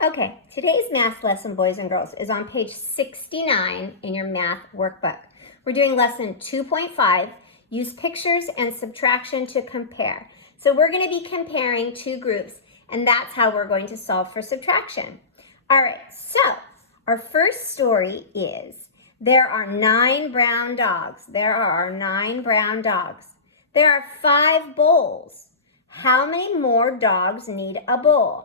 Okay, today's math lesson, boys and girls, is on page 69 in your math workbook. We're doing lesson 2.5, use pictures and subtraction to compare. So we're going to be comparing two groups, and that's how we're going to solve for subtraction. All right, so our first story is there are 9 brown dogs. There are 9 brown dogs. There are 5 bowls. How many more dogs need a bowl?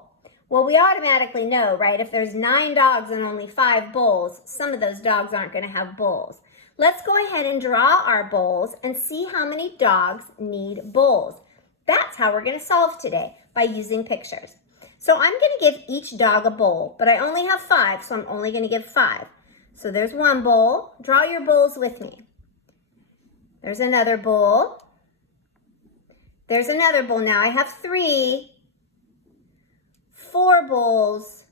Well, we automatically know, right? If there's 9 dogs and only 5 bowls, some of those dogs aren't going to have bowls. Let's go ahead and draw our bowls and see how many dogs need bowls. That's how we're going to solve today, by using pictures. So I'm going to give each dog a bowl, but I only have 5, so I'm only going to give 5. So there's one bowl. Draw your bowls with me. There's another bowl. There's another bowl. Now I have 3. 4 bowls,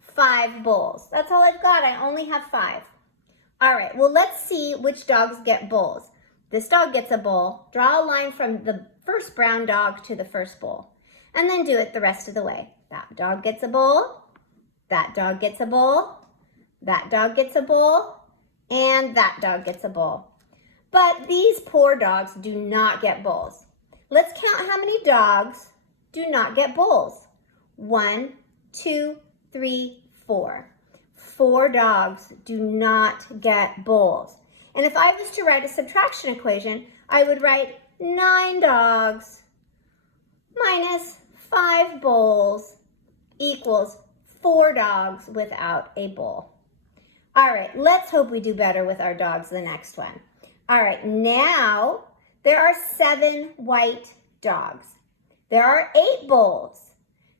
5 bowls. That's all I've got. I only have 5. All right, well, let's see which dogs get bowls. This dog gets a bowl. Draw a line from the first brown dog to the first bowl, and then do it the rest of the way. That dog gets a bowl. That dog gets a bowl. That dog gets a bowl. And that dog gets a bowl. But these poor dogs do not get bowls. Let's count how many dogs do not get bowls. 1, 2, 3, 4. 4 dogs do not get bowls. And if I was to write a subtraction equation, I would write 9 dogs minus 5 bowls equals 4 dogs without a bowl. All right, let's hope we do better with our dogs the next one. All right, now there are 7 white dogs. There are 8 bowls.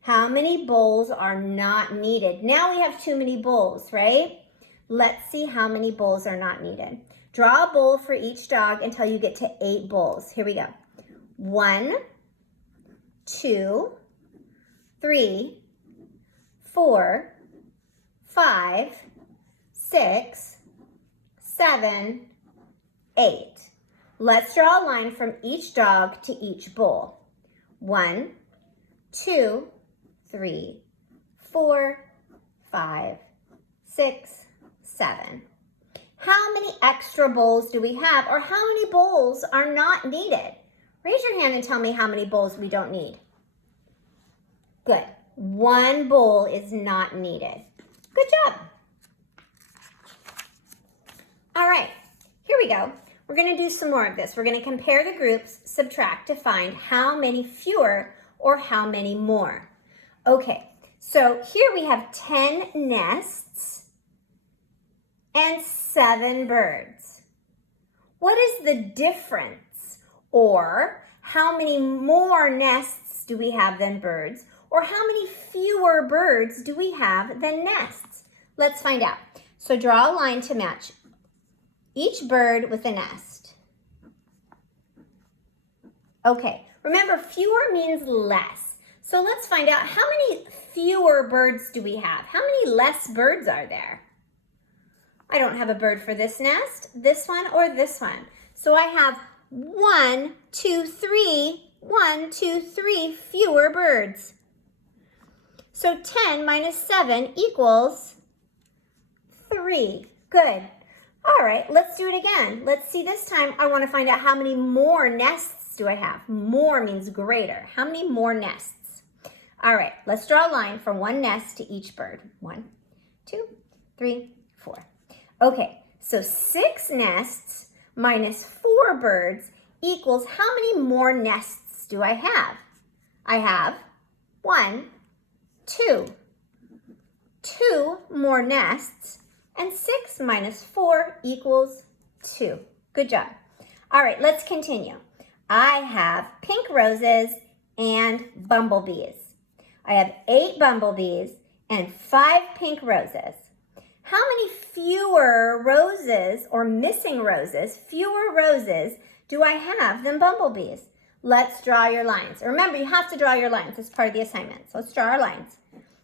How many bowls are not needed? Now we have too many bowls, right? Let's see how many bowls are not needed. Draw a bowl for each dog until you get to 8 bowls. Here we go. 1, 2, 3, 4, 5, 6, 7, 8. Let's draw a line from each dog to each bowl. 1, 2, 3, 4, 5, 6, 7. How many extra bowls do we have, or how many bowls are not needed? Raise your hand and tell me how many bowls we don't need. Good. 1 bowl is not needed. Good job. All right, here we go. We're going to do some more of this. We're going to compare the groups, subtract to find how many fewer or how many more. Okay, so here we have 10 nests and 7 birds. What is the difference? Or how many more nests do we have than birds? Or how many fewer birds do we have than nests? Let's find out. So draw a line to match each bird with a nest. Okay, remember, fewer means less. So let's find out, how many fewer birds do we have? How many less birds are there? I don't have a bird for this nest, this one, or this one. So I have 1, 2, 3, 1, 2, 3 fewer birds. So 10 minus 7 equals 3. Good. All right, let's do it again. Let's see, this time I want to find out how many more nests do I have. More means greater. How many more nests? All right, let's draw a line from one nest to each bird. 1, 2, 3, 4. Okay, so 6 nests minus 4 birds equals how many more nests do I have? I have 1, 2. 2 more nests, and 6 minus 4 equals 2. Good job. All right, let's continue. I have pink roses and bumblebees. I have 8 bumblebees and 5 pink roses. How many fewer roses, or missing roses, fewer roses do I have than bumblebees? Let's draw your lines. Remember, you have to draw your lines as part of the assignment. So let's draw our lines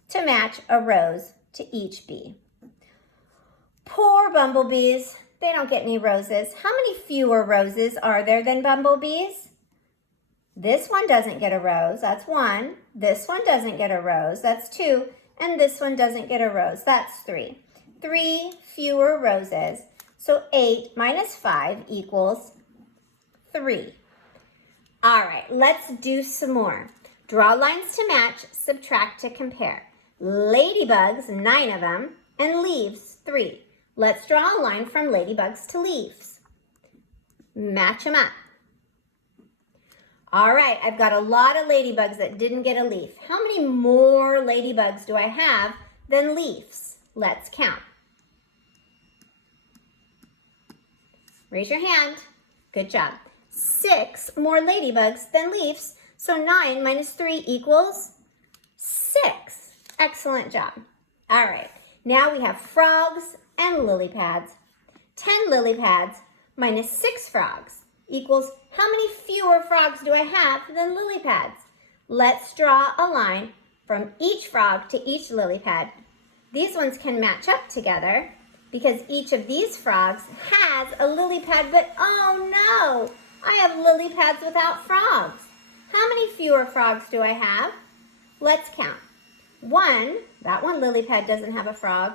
to match a rose to each bee. Poor bumblebees, they don't get any roses. How many fewer roses are there than bumblebees? This one doesn't get a rose, that's 1. This one doesn't get a rose, that's 2. and this one doesn't get a rose. That's 3. 3 fewer roses. So 8 minus 5 equals 3. All right, let's do some more. Draw lines to match, subtract to compare. Ladybugs, 9 of them, and leaves, 3. Let's draw a line from ladybugs to leaves. Match them up. All right, I've got a lot of ladybugs that didn't get a leaf. How many more ladybugs do I have than leaves? Let's count. Raise your hand. Good job. 6 more ladybugs than leaves, so 9 minus 3 equals 6. Excellent job. All right, now we have frogs and lily pads. 10 lily pads minus 6 frogs equals how many fewer frogs do I have than lily pads? Let's draw a line from each frog to each lily pad. These ones can match up together because each of these frogs has a lily pad, but oh no, I have lily pads without frogs. How many fewer frogs do I have? Let's count. 1, that one lily pad doesn't have a frog.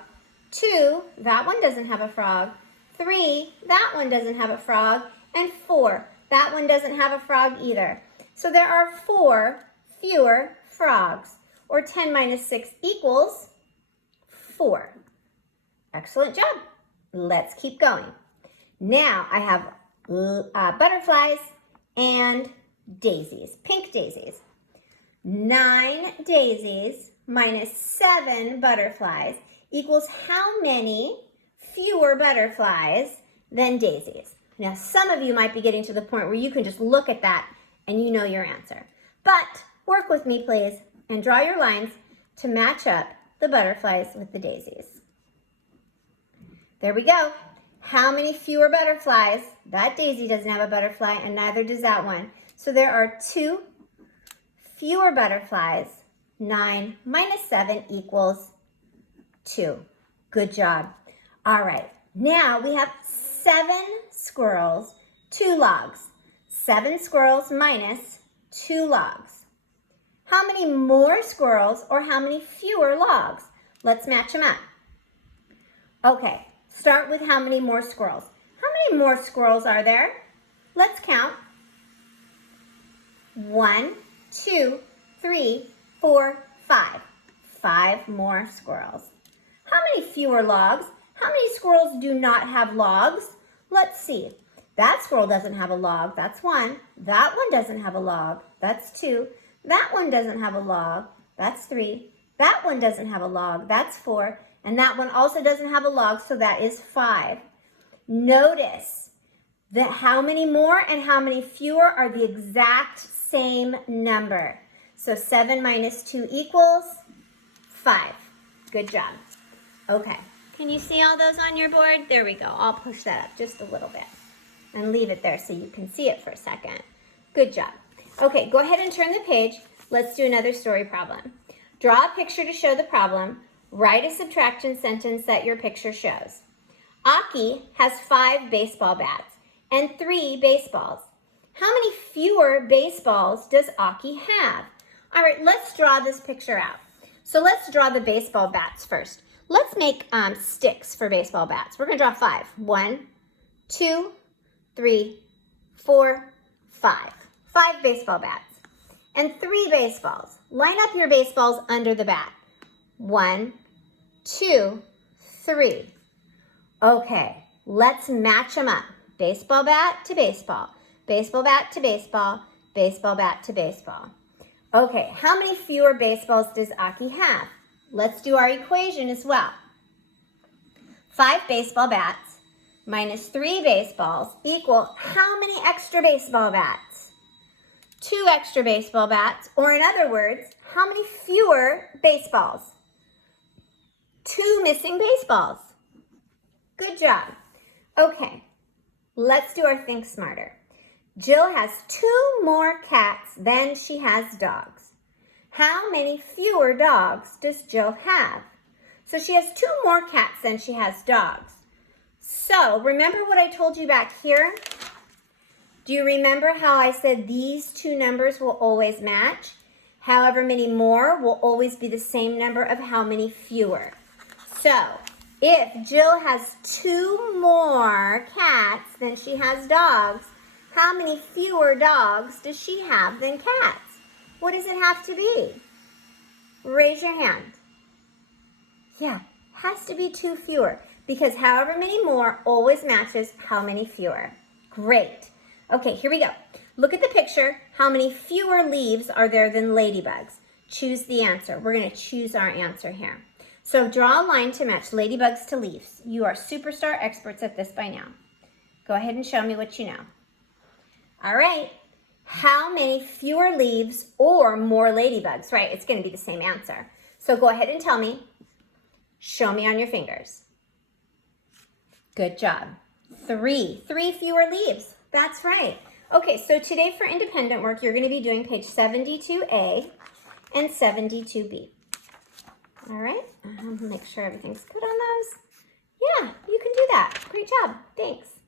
2, that one doesn't have a frog. 3, that one doesn't have a frog. And 4, that one doesn't have a frog either. So there are 4 fewer frogs, or 10 minus 6 equals 4. Excellent job. Let's keep going. Now I have butterflies and daisies, pink daisies. 9 daisies minus 7 butterflies equals how many fewer butterflies than daisies? Now, some of you might be getting to the point where you can just look at that and you know your answer. But work with me, please, and draw your lines to match up the butterflies with the daisies. There we go. How many fewer butterflies? That daisy doesn't have a butterfly, and neither does that one. So there are 2 fewer butterflies. 9 minus 7 equals 2. Good job. All right, now we have 7 squirrels, 2 logs. 7 squirrels minus 2 logs. How many more squirrels or how many fewer logs? Let's match them up. Okay, start with how many more squirrels. How many more squirrels are there? Let's count. 1, 2, 3, 4, 5. 5 more squirrels. How many fewer logs? How many squirrels do not have logs? Let's see. That squirrel doesn't have a log. That's 1. That one doesn't have a log. That's 2. That one doesn't have a log. That's 3. That one doesn't have a log. That's 4. And that one also doesn't have a log, so that is 5. Notice that how many more and how many fewer are the exact same number. So 7 minus 2 equals 5. Good job. Okay. Can you see all those on your board? There we go. I'll push that up just a little bit and leave it there so you can see it for a second. Good job. Okay, go ahead and turn the page. Let's do another story problem. Draw a picture to show the problem. Write a subtraction sentence that your picture shows. Aki has 5 baseball bats and 3 baseballs. How many fewer baseballs does Aki have? All right, let's draw this picture out. So let's draw the baseball bats first. Let's make sticks for baseball bats. We're going to draw 5. 1, 2, 3, 4, 5. 5 baseball bats. And 3 baseballs. Line up your baseballs under the bat. 1, 2, 3. Okay, let's match them up. Baseball bat to baseball. Baseball bat to baseball. Baseball bat to baseball. Okay, how many fewer baseballs does Aki have? Let's do our equation as well. 5 baseball bats minus 3 baseballs equal how many extra baseball bats? 2 extra baseball bats, or in other words, how many fewer baseballs? 2 missing baseballs. Good job. Okay, let's do our Think Smarter. Jill has 2 more cats than she has dogs. How many fewer dogs does Jill have? So she has 2 more cats than she has dogs. So remember what I told you back here? Do you remember how I said these 2 numbers will always match? However many more will always be the same number of how many fewer. So if Jill has 2 more cats than she has dogs, how many fewer dogs does she have than cats? What does it have to be? Raise your hand. Yeah, has to be 2 fewer because however many more always matches how many fewer. Great. Okay, here we go. Look at the picture. How many fewer leaves are there than ladybugs? Choose the answer. We're going to choose our answer here. So draw a line to match ladybugs to leaves. You are superstar experts at this by now. Go ahead and show me what you know. All right. How many fewer leaves or more ladybugs, right? It's going to be the same answer. So go ahead and tell me. Show me on your fingers. Good job. 3 fewer leaves. That's right. Okay, so today for independent work, you're going to be doing page 72A and 72B. All right, make sure everything's good on those. Yeah, you can do that. Great job. Thanks.